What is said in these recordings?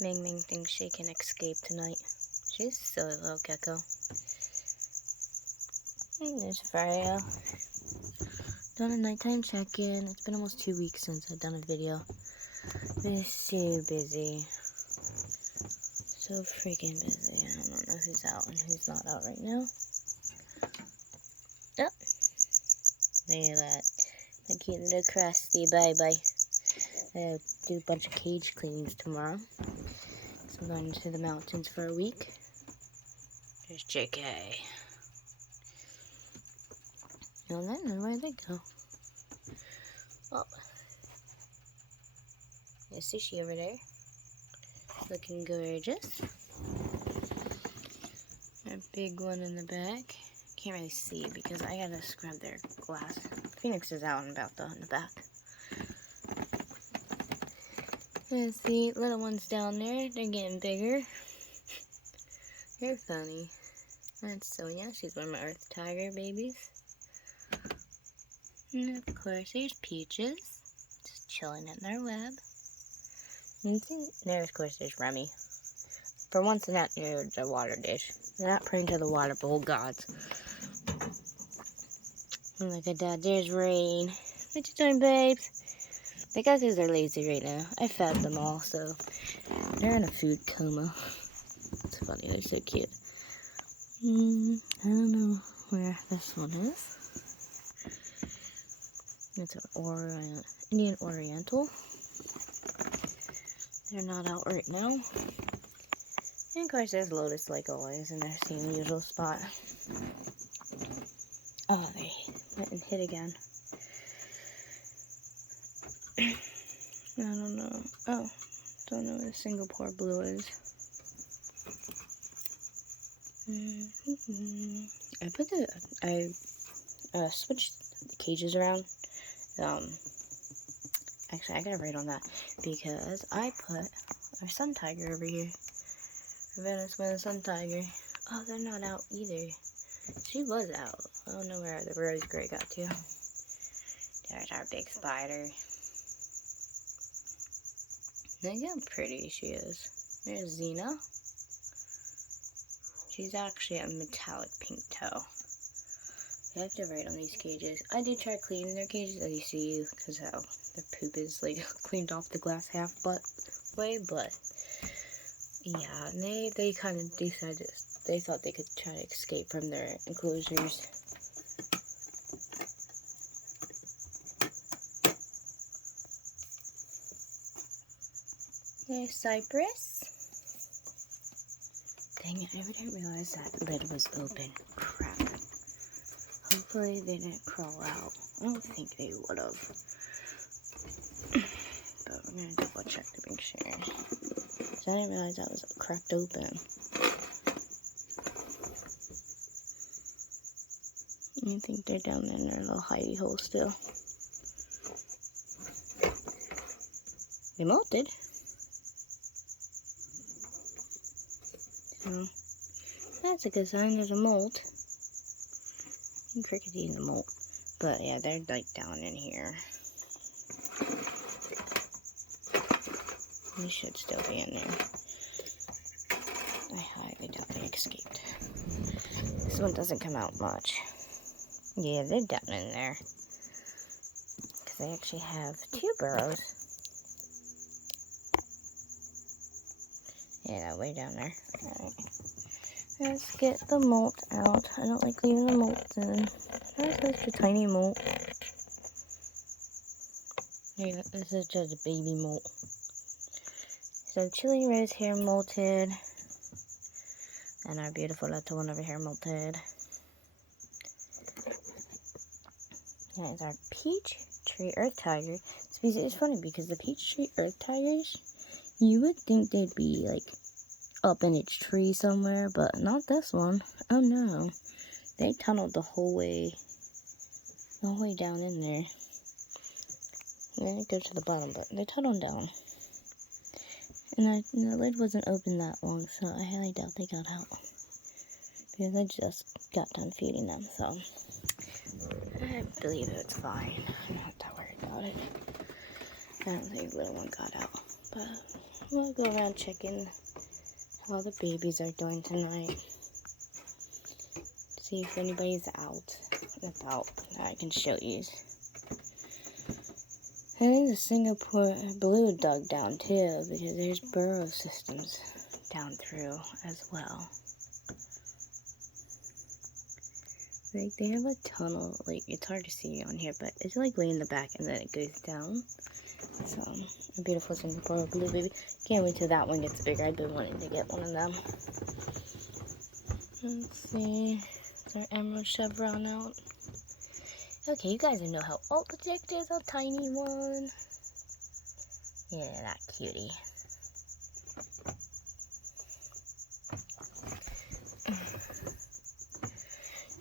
Ming Ming thinks she can escape tonight. She's a silly little gecko. And there's Freya. Done a nighttime check-in. It's been almost 2 weeks since I've done a video. Been so busy. So freaking busy. I don't know who's out and who's not out right now. Oh. Look at that. My cute little crusty bye-bye. I'll do a bunch of cage cleanings tomorrow. So I'm going to the mountains for a week. There's JK. And then where'd they go? Oh. There's Sushi over there. Looking gorgeous. A big one in the back. Can't really see because I gotta scrub their glass. Phoenix is out and about though in the back. There's the little ones down there. They're getting bigger. They're funny. That's Sonia. She's one of my Earth Tiger babies. And of course, there's Peaches. Just chilling in their web. And there, of course, there's Remy. For once, they're not near the water dish. They're not praying to the water bowl gods. And look at that. There's Rain. What you doing, babes? The geckos are lazy right now. I fed them all, so they're in a food coma. It's funny. They're so cute. I don't know where this one is. It's an Indian Oriental. They're not out right now. And of course there's Lotus like always in their same usual spot. Oh, they went and hit again. I don't know. Oh, don't know where the Singapore blue is. I switched the cages around. Actually, I gotta write on that because I put our sun tiger over here. Venezuela sun tiger. Oh, they're not out either. She was out. I don't know where the rose gray got to. There's our big spider. Look how pretty she is. There's Xena. She's actually a metallic pink toe. I have to write on these cages. I did try cleaning their cages, as you see, because how their poop is like cleaned off the glass half butt way, but yeah, they kind of decided they thought they could try to escape from their enclosures. There's Cypress. Dang it, I didn't realize that lid was open. Crap. Hopefully they didn't crawl out. I don't think they would have. But we're going to double check to make sure. So I didn't realize that was cracked open. I think they're down there in their little hidey hole still. They molted. So that's a good sign. There's a molt. Cricket's eating the molt. But yeah, they're like down in here. They should still be in there. I highly doubt they escaped. This one doesn't come out much. Yeah, they're down in there. Because they actually have 2 burrows. Yeah, way down there. Alright. Let's get the molt out. I don't like leaving the molt in. There's such a tiny molt. Yeah, this is just a baby molt. So Chili Rose hair molted. And our beautiful little one over here molted. Here's our Peach Tree Earth Tiger. It's funny because the Peach Tree Earth Tigers, you would think they'd be like up in its tree somewhere, but not this one. Oh no. They tunneled the whole way down in there. And then it goes to the bottom, but they tunneled down. And the lid wasn't open that long, so I highly doubt they got out. Because I just got done feeding them, so I believe it's fine. I'm not that worried about it. I don't think the little one got out. But we'll go around checking how the babies are doing tonight. See if anybody's out. If out, I can show you. I think the Singapore blue dug down too, because there's burrow systems down through as well. Like, they have a tunnel, like, it's hard to see on here, but it's like way in the back and then it goes down. So, a beautiful Singapore blue baby. Can't wait till that one gets bigger. I've been wanting to get one of them. Let's see. Is our emerald chevron out? Okay, you guys know how. Oh, but there's a tiny one. Yeah, that cutie.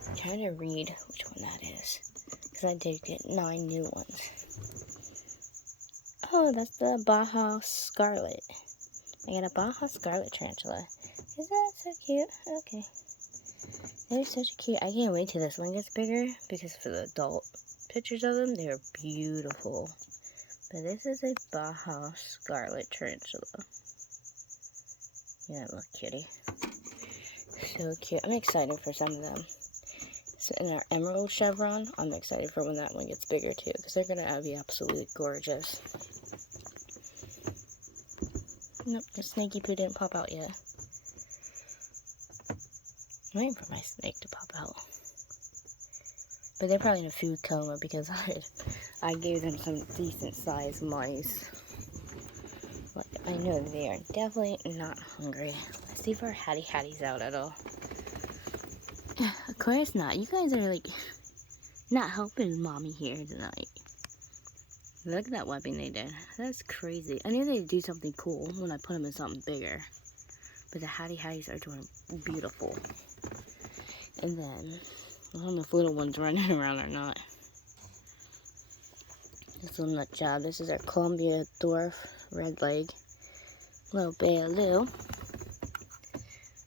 I'm trying to read which one that is, because I did get 9 new ones. Oh, that's the Baja Scarlet. I got a Baja Scarlet tarantula. Is that so cute? Okay. They're such cute. I can't wait till this one gets bigger, because for the adult pictures of them, they're beautiful. But this is a Baja Scarlet tarantula. Yeah, look, kitty. So cute. I'm excited for some of them. So in our emerald chevron, I'm excited for when that one gets bigger too, because they're going to be absolutely gorgeous. Nope, the snaky poo didn't pop out yet. I'm waiting for my snake to pop out. But they're probably in a food coma because I gave them some decent sized mice. Like, I know they are definitely not hungry. Let's see if our Hatties out at all. Of course not. You guys are like not helping mommy here tonight. Look at that webbing they did. That's crazy. I knew they'd do something cool when I put them in something bigger. But the Hatties are doing beautiful. And then, I don't know if little one's running around or not. This little nut job. This is our Columbia dwarf red leg. Little Bealoo.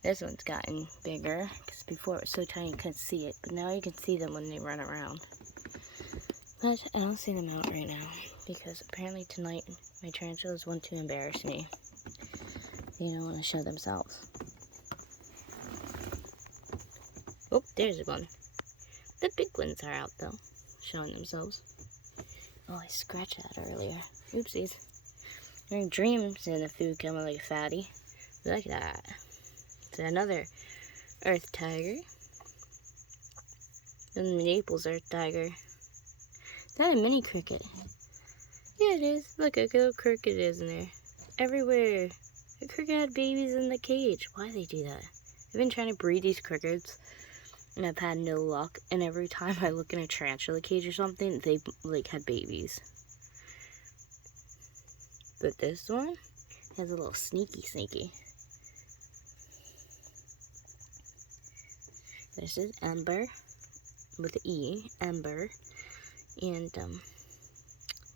This one's gotten bigger, because before it was so tiny you couldn't see it, but now you can see them when they run around. But I don't see them out right now, because apparently tonight my tarantulas want to embarrass me. They don't want to show themselves. Oh, there's one. The big ones are out though, showing themselves. Oh, I scratched that earlier. Oopsies. There are dreams in the food coming like a fatty. Look at that. It's another earth tiger. And Naples earth tiger. Is that a mini cricket? Yeah, it is. Look, a little cricket is in there. Everywhere. The cricket had babies in the cage. Why they do that? I've been trying to breed these crickets, and I've had no luck. And every time I look in a tarantula cage or something, they like had babies. But this one has a little sneaky. This is Ember with an E, Ember, and the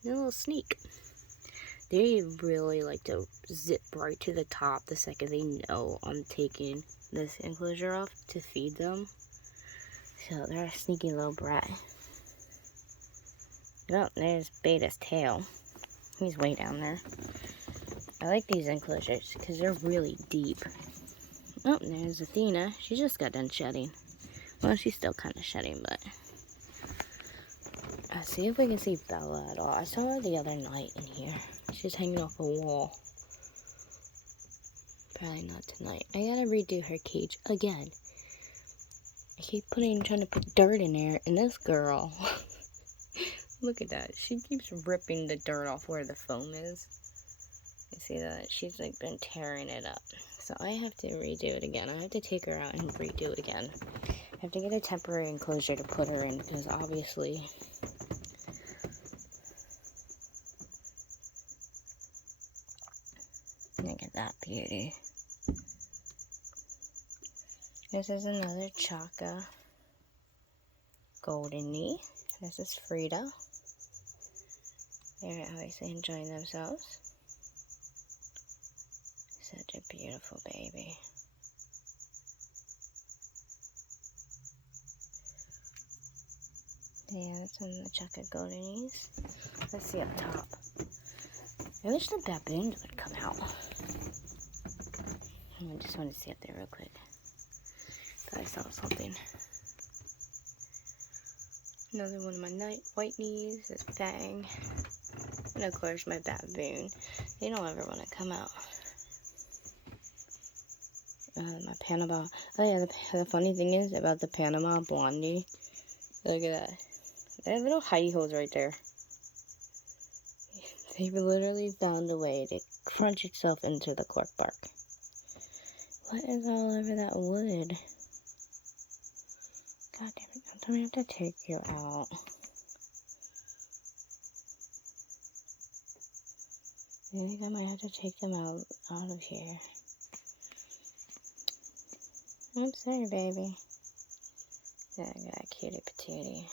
little sneak. They really like to zip right to the top the second they know I'm taking this enclosure off to feed them. So they're a sneaky little brat. Oh, there's Beta's tail. He's way down there. I like these enclosures because they're really deep. Oh, there's Athena. She just got done shedding. Well, she's still kind of shedding, but... Let's see if we can see Bella at all. I saw her the other night in here. She's hanging off a wall. Probably not tonight. I gotta redo her cage again. I keep trying to put dirt in there, and this girl... Look at that. She keeps ripping the dirt off where the foam is. You see that? She's like been tearing it up. So I have to redo it again. I have to take her out and redo it again. I have to get a temporary enclosure to put her in because obviously... Look at that beauty. This is another Chaka Golden Knee. This is Frida. They're obviously enjoying themselves. Such a beautiful baby. Yeah, that's one of the Chaka Golden Knees. Let's see up top. I wish the baboons would come out. I just wanted to see up there real quick. Thought I saw something. Another one of my white knees is Fang. And of course my baboon. They don't ever want to come out. My Panama. Oh yeah, the funny thing is about the Panama Blondie. Look at that. That little hidey holes right there. They've literally found a way to crunch itself into the cork bark. What is all over that wood? God damn it, don't tell me I have to take you out. I think I might have to take them out of here. I'm sorry, baby. Yeah, I got a cutie patootie.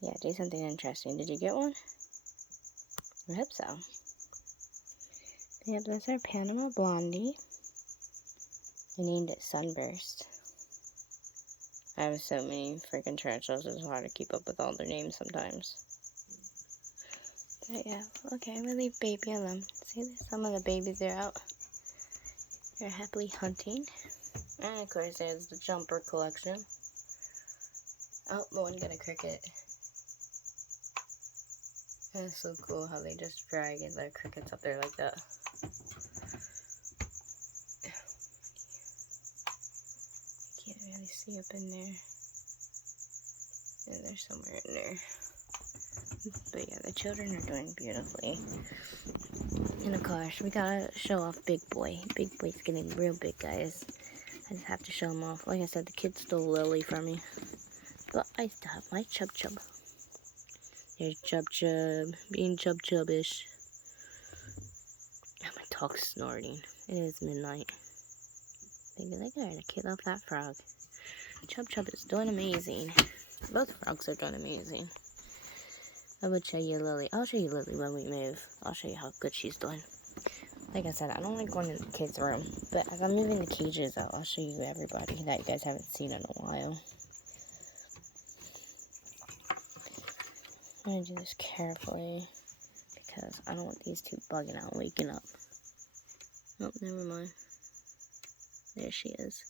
Yeah, do something interesting. Did you get one? I hope so. Yep, that's our Panama Blondie. I named it Sunburst. I have so many freaking tarantulas, it's hard to keep up with all their names sometimes. But yeah, okay, we'll leave baby alone. See, some of the babies are out. They're happily hunting. And of course, there's the jumper collection. Oh, the one got a cricket. That's so cool how they just drag their crickets up there like that. You can't really see up in there. And they're somewhere in there. But yeah, the children are doing beautifully. And of course, we gotta show off Big Boy. Big Boy's getting real big, guys. I just have to show him off. Like I said, the kids stole Lily from me. But I still have my Chub Chub. There's Chub Chub, being Chub Chubbish. Oh, my dog's snorting. It is midnight. Maybe they got a kid off that frog. Chub Chub is doing amazing. Both frogs are doing amazing. I would show you Lily. I'll show you Lily when we move. I'll show you how good she's doing. Like I said, I don't like going in the kids' room. But as I'm moving the cages out, I'll show you everybody that you guys haven't seen in a while. I'm going to do this carefully. Because I don't want these two bugging out and waking up. Oh, never mind. There she is.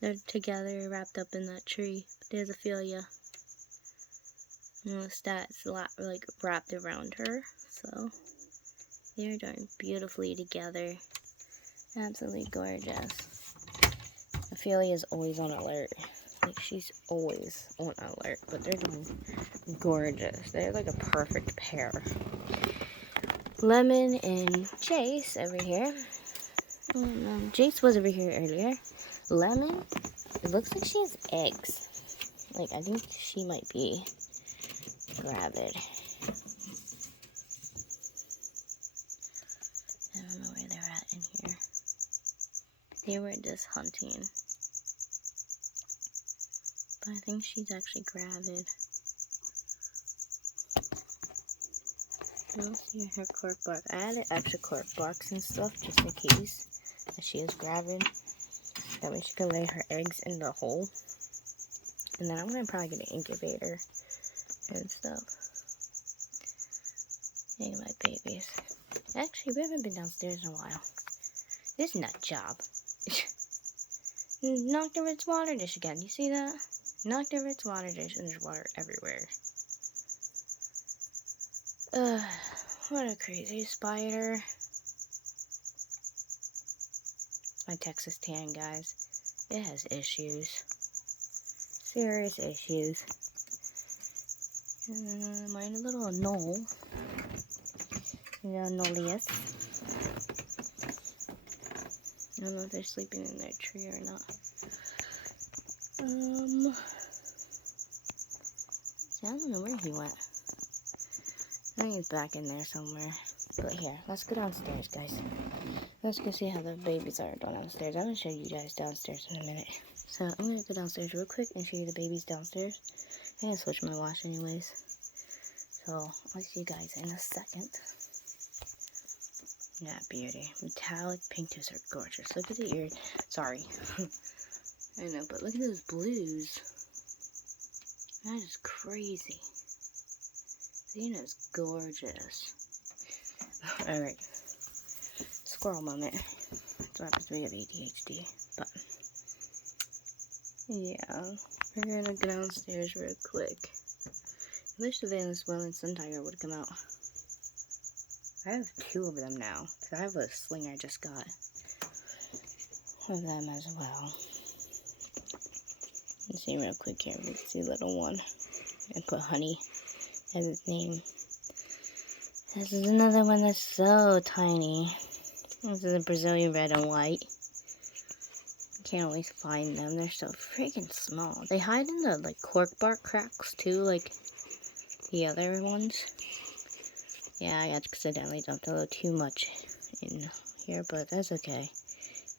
They're together, wrapped up in that tree. But there's Ophelia. And the stats like wrapped around her. So they're doing beautifully together. Absolutely gorgeous. Ophelia is always on alert. Like, she's always on alert. But they're doing gorgeous. They're like a perfect pair. Lemon and Jace over here. Jace was over here earlier. Lemon, it looks like she has eggs. Like, I think she might be gravid. I don't know where they're at in here. They were just hunting. But I think she's actually gravid. I don't see her cork bark. I added extra cork barks and stuff just in case that she is gravid. That way she can lay her eggs in the hole. And then I'm going to probably get an incubator and stuff. Hey, my babies. Actually, we haven't been downstairs in a while. This nut job. Knocked over its water dish again. You see that? Knocked over its water dish and there's water everywhere. What a crazy spider. It's my Texas tan, guys. It has issues. Serious issues. Mine a little knoll. Nollius. I don't know if they're sleeping in their tree or not. I don't know where he went. I think he's back in there somewhere. But here, let's go downstairs, guys. Let's go see how the babies are downstairs. I'm going to show you guys downstairs in a minute. So, I'm going to go downstairs real quick and show you the babies downstairs. I'm going to switch my wash anyways. So, I'll see you guys in a second. Yeah, beauty. Metallic pink toes are gorgeous. Look at the ear. Sorry. I know, but look at those blues. That is crazy. Zena's gorgeous. Alright. Squirrel moment. That's what happens when we have ADHD. But, yeah. We're gonna go downstairs real quick. I wish the Venezuelan sun tiger would come out. I have 2 of them now. Because I have a sling I just got of them as well. Let's see real quick here. We can see little one. And put Honey as its name. This is another one that's so tiny. This is a Brazilian red and white. You can't always find them. They're so freaking small. They hide in the like cork bark cracks too, like the other ones. Yeah, I accidentally dumped a little too much in here, but that's okay.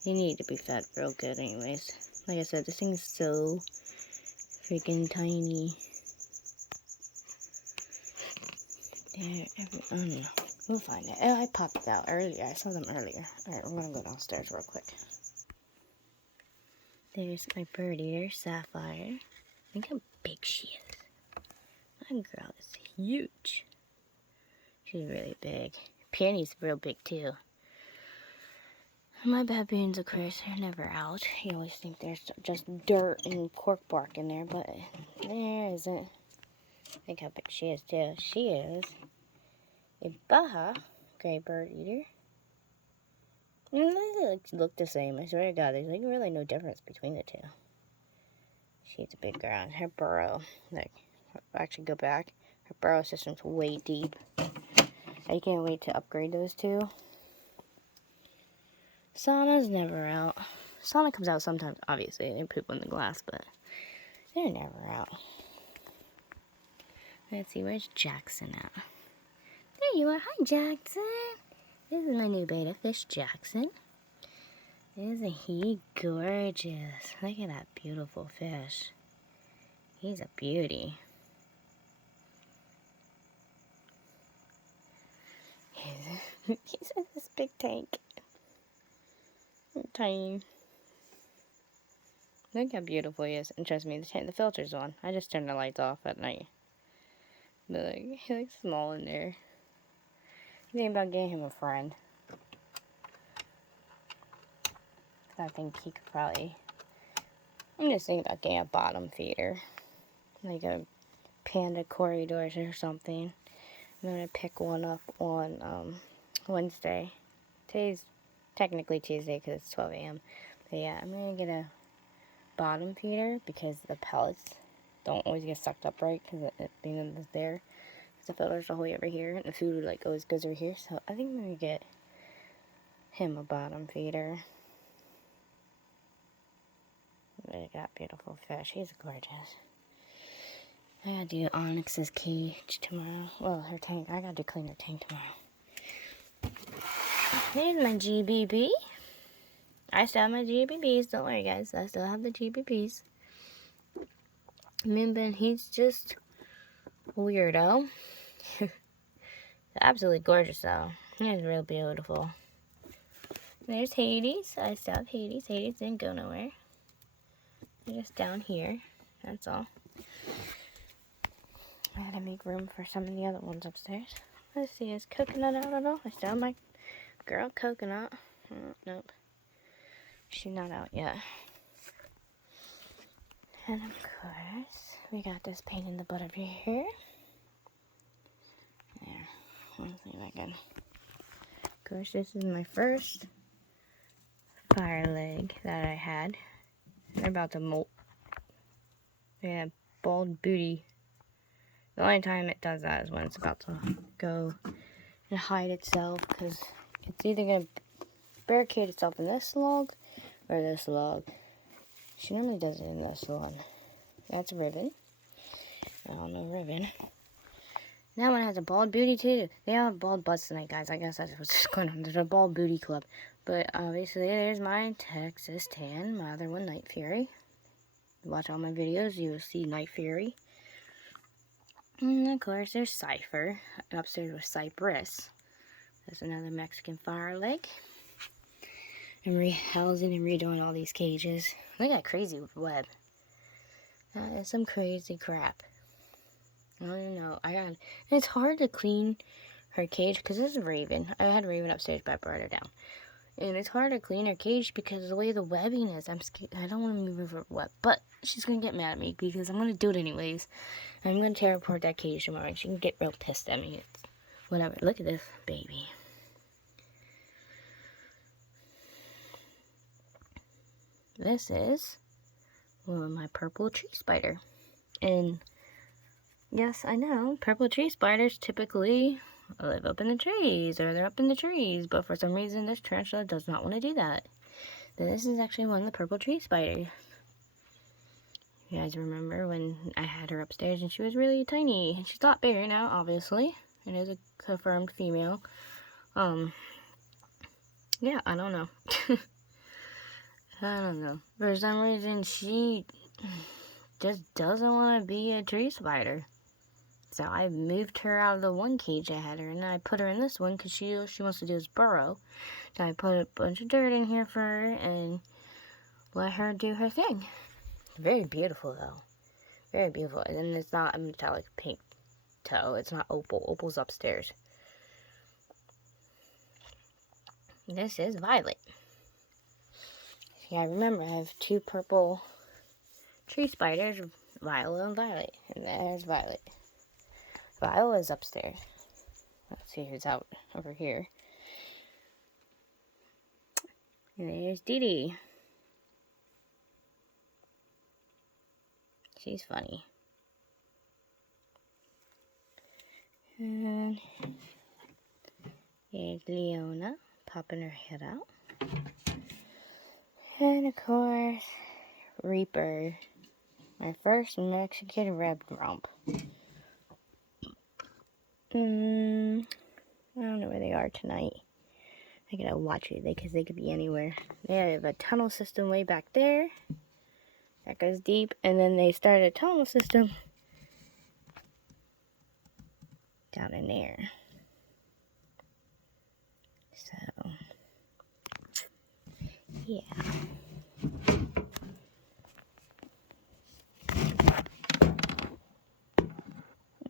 They need to be fed real good anyways. Like I said, this thing is so freaking tiny. There, I don't know. We'll find it. Oh, I popped it out earlier. I saw them earlier. Alright, we're gonna go downstairs real quick. There's my bird eater, Sapphire. Look how big she is. My girl is huge. She's really big. Peony's real big too. My baboons, of course, are never out. You always think there's just dirt and cork bark in there, but there isn't. Look how big she is too. She is a Baja gray bird eater. And they look the same. I swear to God, there's like really no difference between the 2. She's a big girl. Her burrow, like, actually go back. Her burrow system's way deep. I can't wait to upgrade those 2. Sana's never out. Sana comes out sometimes, obviously. They poop on the glass, but they're never out. Let's see, where's Jackson at? There you are. Hi, Jackson. This is my new beta fish, Jackson. Isn't he gorgeous? Look at that beautiful fish. He's a beauty. He's in this big tank. Tiny. Look how beautiful he is. And trust me, the filter's on. I just turned the lights off at night. But like, he looks small in there. I'm thinking about getting him a friend. I think he could probably... I'm just thinking about getting a bottom feeder. Like a Panda Corridors or something. I'm going to pick one up on Wednesday. Today's technically Tuesday because it's 12 a.m. But yeah, I'm going to get a bottom feeder because the pellets don't always get sucked up right because it being there. The filter's all the way over here and the food like always goes over here. So I think I'm going to get him a bottom feeder. Look at that beautiful fish. He's gorgeous. I gotta do Onyx's cage tomorrow. Well, her tank. I gotta clean her tank tomorrow. Here's my GBB. I still have my GBBs. Don't worry, guys. I still have the GBBs. Minbin, he's just a weirdo. Absolutely gorgeous, though. He's real beautiful. There's Hades. I still have Hades. Hades didn't go nowhere. They're just down here. That's all. I gotta make room for some of the other ones upstairs. Let's see, is Coconut out at all? I still have my girl Coconut. Oh, nope. She's not out yet. And of course, we got this pain in the butt over here. There. Let's see if I can. Of course, this is my first fire leg that I had. They're about to molt. Yeah, bald booty. The only time it does that is when it's about to go and hide itself, because it's either going to barricade itself in this log or this log. She normally does it in this one. That's Ribbon. I don't know Ribbon. That one has a bald booty too. They all have bald butts tonight, guys. I guess that's what's going on. There's a bald booty club. But obviously, there's my Texas Tan, my other one, Night Fury. Watch all my videos, you will see Night Fury. And of course, there's Cypher. Upstairs with Cypress. That's another Mexican fire leg. I'm rehousing and redoing all these cages. They got crazy with web. That is some crazy crap. I don't know. It's hard to clean her cage because this is Raven. I had Raven upstairs, but I brought her down. And it's hard to clean her cage because of the way the webbing is. I'm scared. I don't want to move her web, but she's gonna get mad at me because I'm gonna do it anyways. I'm gonna tear apart that cage tomorrow, and she can get real pissed at me. It's whatever. Look at this baby. This is my purple tree spider, and yes, I know purple tree spiders typically live up in the trees, or they're up in the trees, but for some reason this tarantula does not want to do that. This is actually one of the purple tree spiders. You guys remember when I had her upstairs and she was really tiny, and she's a lot bigger now, obviously. It is a confirmed female. Yeah, I don't know. I don't know. For some reason, she just doesn't want to be a tree spider. So I moved her out of the one cage I had her, and then I put her in this one because she wants to do this burrow. So I put a bunch of dirt in here for her and let her do her thing. Very beautiful, though. Very beautiful. And then it's not a metallic pink toe. It's not opal. Opal's upstairs. This is Violet. Yeah, remember, I have two purple tree spiders, Violet and Violet. And there's Violet. Violet is upstairs. Let's see who's out over here. And there's Dee Dee. She's funny. And there's Leona popping her head out. And of course, Reaper, my first Mexican red rump. I don't know where they are tonight. I gotta watch it because they could be anywhere. They have a tunnel system way back there. That goes deep, and then they started a tunnel system down in there. So, yeah.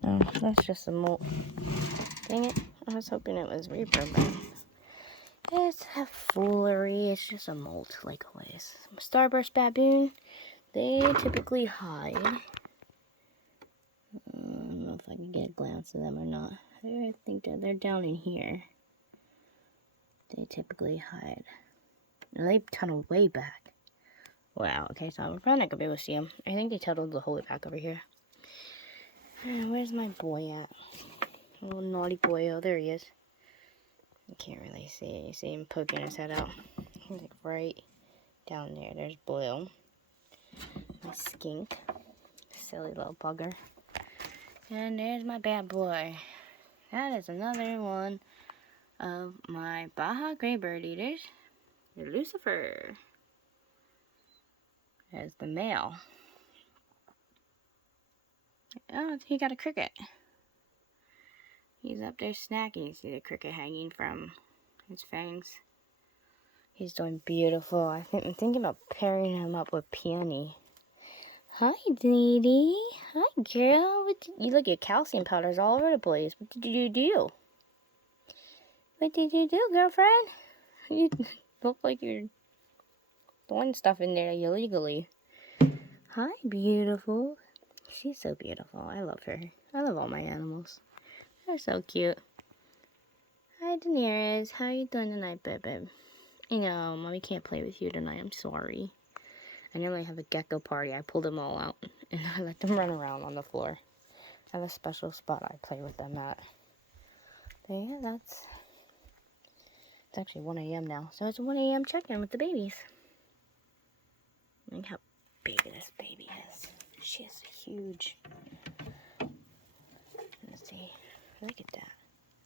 Oh, that's just a molt. Dang it. I was hoping it was Reaper, but it's a foolery. It's just a molt, like always. Starburst baboon, they typically hide. I don't know if I can get a glance of them or not. I think that they're down in here. They typically hide. And they tunnel way back. Wow, okay, so I'm probably not gonna be able to see them. I think they tunneled the whole way back over here. Where's my boy at? Little naughty boy. Oh, there he is. You can't really see. You see him poking his head out. He's like right down there. There's Blue. My skink. Silly little bugger. And there's my bad boy. That is another one of my Baja Gray Bird Eaters. Lucifer. As the male. Oh, he got a cricket. He's up there snacking. You see the cricket hanging from his fangs. He's doing beautiful. I'm thinking about pairing him up with Peony. Hi, Dee Dee. Hi, girl. You look, your calcium powder's all over the place. What did you do? What did you do, girlfriend? You look like you're throwing stuff in there illegally. Hi, beautiful. She's so beautiful. I love her. I love all my animals. They're so cute. Hi, Daenerys. How you doing tonight, babe? You know, Mommy can't play with you tonight. I'm sorry. I normally have a gecko party. I pulled them all out, and I let them run around on the floor. I have a special spot I play with them at. But yeah, it's actually 1 a.m. now. So it's a 1 a.m. check-in with the babies. Look how big this baby is. She is huge. Let's see. Look at that.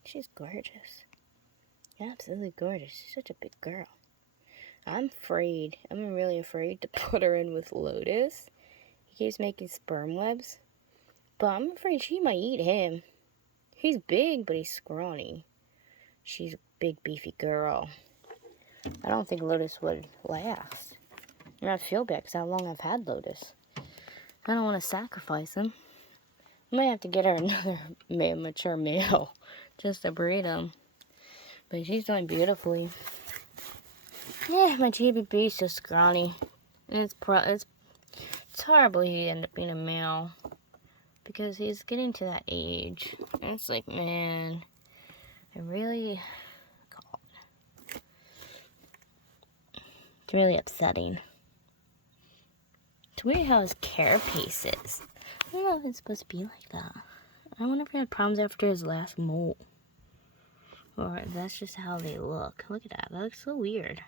She's gorgeous. Absolutely gorgeous. She's such a big girl. I'm afraid. I'm really afraid to put her in with Lotus. He keeps making sperm webs. But I'm afraid she might eat him. He's big, but he's scrawny. She's a big, beefy girl. I don't think Lotus would last. And I feel bad because how long I've had Lotus. I don't want to sacrifice him. I might have to get her another mature male just to breed him. But she's doing beautifully. Yeah, my GBB is so scrawny. And it's horrible he ended up being a male. Because he's getting to that age. And it's like, man, I really... It's really upsetting. It's weird how his carapace is. I don't know if it's supposed to be like that. I wonder if he had problems after his last molt. Or if that's just how they look. Look at that. That looks so weird.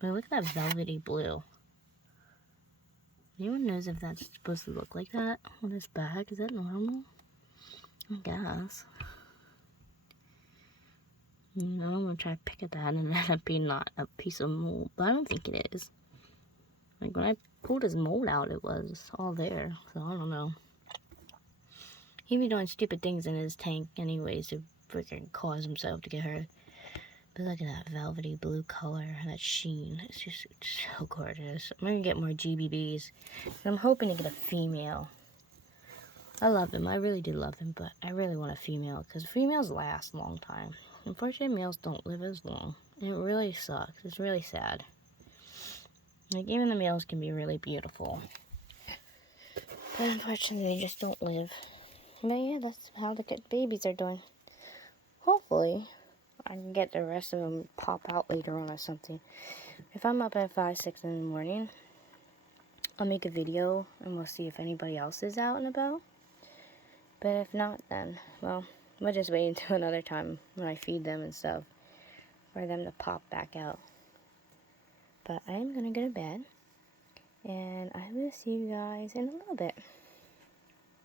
But look at that velvety blue. Anyone knows if that's supposed to look like that on his back? Is that normal? I guess. You know, I'm gonna try to pick at that and end up being not a piece of mold. But I don't think it is. Like when I pulled his mold out, it was all there. So I don't know. He'd be doing stupid things in his tank anyways to freaking cause himself to get hurt. But look at that velvety blue color, that sheen. It's just so gorgeous. I'm gonna get more GBBs. I'm hoping to get a female. I love him. I really do love him, but I really want a female because females last a long time. Unfortunately, males don't live as long. And it really sucks. It's really sad. Like, even the males can be really beautiful. But unfortunately, they just don't live. But yeah, that's how the babies are doing. Hopefully, I can get the rest of them pop out later on or something. If I'm up at 5, 6 in the morning, I'll make a video and we'll see if anybody else is out and about. But if not, then, well, we'll just wait until another time when I feed them and stuff for them to pop back out. But I am going to go to bed, and I will see you guys in a little bit.